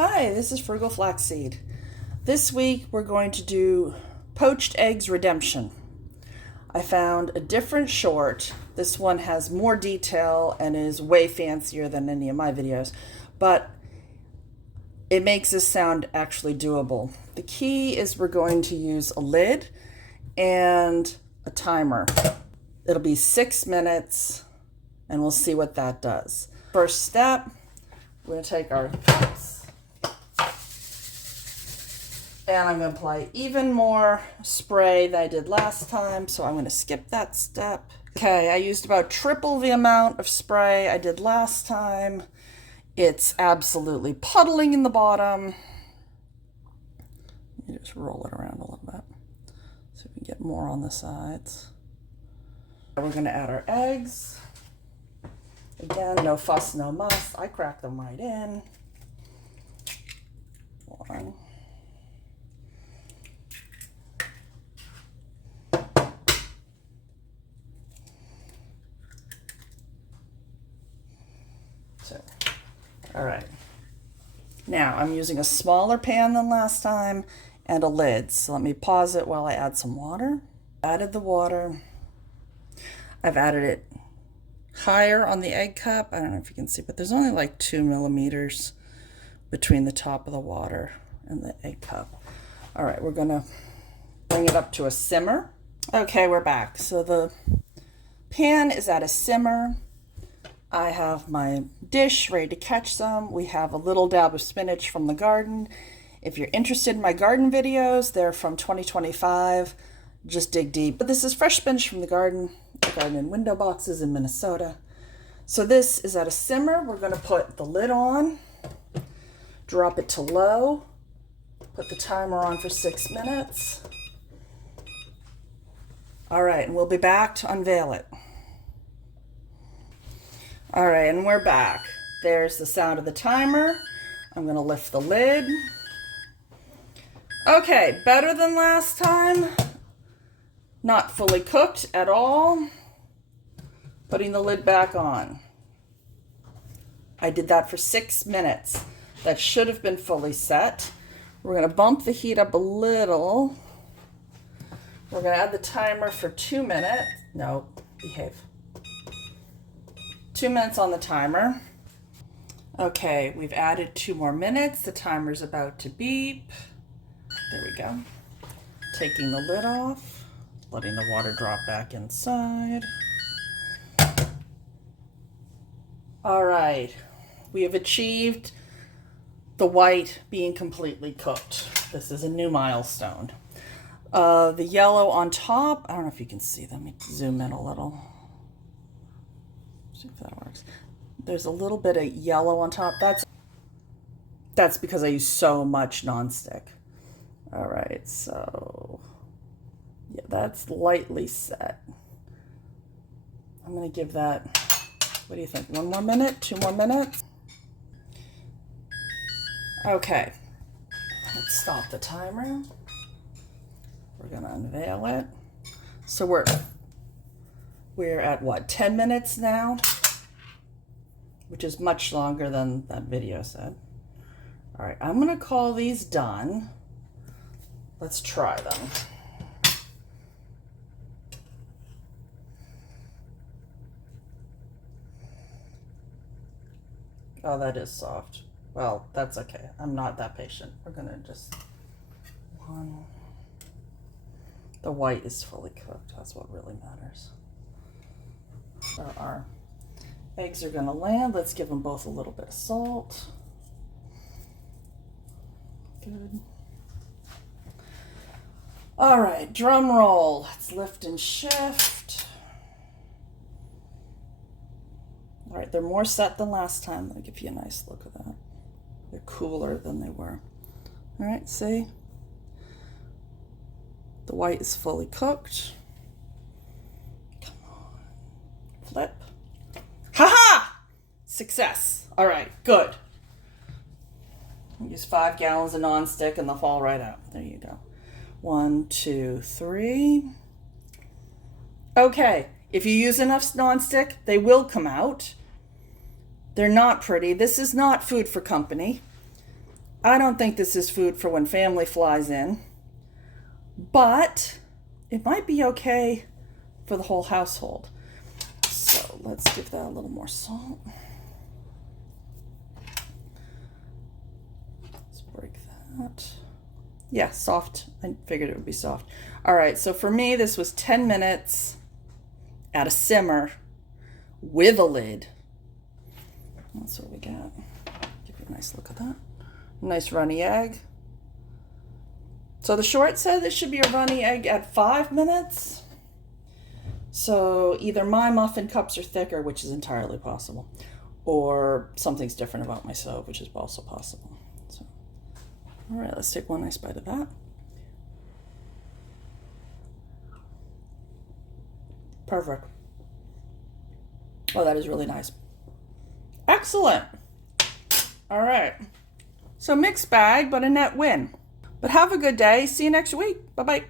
Hi, this is Frugal Flaxseed. This week we're going to do Poached Eggs Redemption. I found a different short. This one has more detail and is way fancier than any of my videos, but it makes this sound actually doable. The key is we're going to use a lid and a timer. It'll be 6 minutes and we'll see what that does. First step, we're going to take our cups and I'm going to apply even more spray than I did last time, so I'm going to skip that step. Okay, I used about triple the amount of spray I did last time. It's absolutely puddling in the bottom. You just roll it around a little bit so we can get more on the sides. We're going to add our eggs. Again, no fuss, no muss. I crack them right in. One. Two. All right. Now I'm using a smaller pan than last time and a lid. So let me pause it while I add some water. Added the water. I've added it higher on the egg cup. I don't know if you can see, but there's only like 2 millimeters between the top of the water and the egg cup. All right, we're gonna bring it up to a simmer. Okay, we're back. So the pan is at a simmer. I have my dish ready to catch some. We have a little dab of spinach from the garden. If you're interested in my garden videos, they're from 2025. Just dig deep. But this is fresh spinach from the garden. I garden in window boxes in Minnesota. So this is at a simmer. We're going to put the lid on, drop it to low, put the timer on for 6 minutes. All right, and we'll be back to unveil it. All right, and we're back. There's the sound of the timer. I'm going to lift the lid. Okay, better than last time. Not fully cooked at all. Putting the lid back on. I did that for 6 minutes. That should have been fully set. We're going to bump the heat up a little. We're going to add the timer for 2 minutes. No, behave. 2 minutes on the timer. Okay, we've added 2 more minutes. The timer's about to beep. There we go. Taking the lid off, letting the water drop back inside. All right, we have achieved the white being completely cooked. This is a new milestone. The yellow on top, I don't know if you can see them. Let me zoom in a little. See if that works. There's a little bit of yellow on top. That's because I use so much nonstick. All right, so yeah, that's lightly set. I'm gonna give that, what do you think? 1 more minute, 2 more minutes? Okay, let's stop the timer. We're gonna unveil it. So we're at what, 10 minutes now? Which is much longer than that video said. All right, I'm gonna call these done. Let's try them. Oh, that is soft. Well, that's okay. I'm not that patient. We're gonna just one. The white is fully cooked. That's what really matters. So our eggs are gonna land. Let's give them both a little bit of salt. Good. All right, drum roll. Let's lift and shift. All right, they're more set than last time. I'll give you a nice look at that. They're cooler than they were. All right, see? The white is fully cooked. Come on. Flip. Ha-ha! Success. All right, good. Use 5 gallons of nonstick and they'll fall right out. There you go. 1, 2, 3. Okay, if you use enough nonstick, they will come out. They're not pretty. This is not food for company. I don't think this is food for when family flies in, but it might be okay for the whole household. So let's give that a little more salt. Let's break that. Yeah, soft. I figured it would be soft. All right, so for me, this was 10 minutes at a simmer with a lid. That's what we got. Give you a nice look at that. Nice runny egg. So the short said this should be a runny egg at 5 minutes. So either my muffin cups are thicker, which is entirely possible, or something's different about my stove, which is also possible. So, all right, let's take one nice bite of that. Perfect. Oh, that is really nice. Excellent. All right. So mixed bag, but a net win. But have a good day. See you next week. Bye-bye.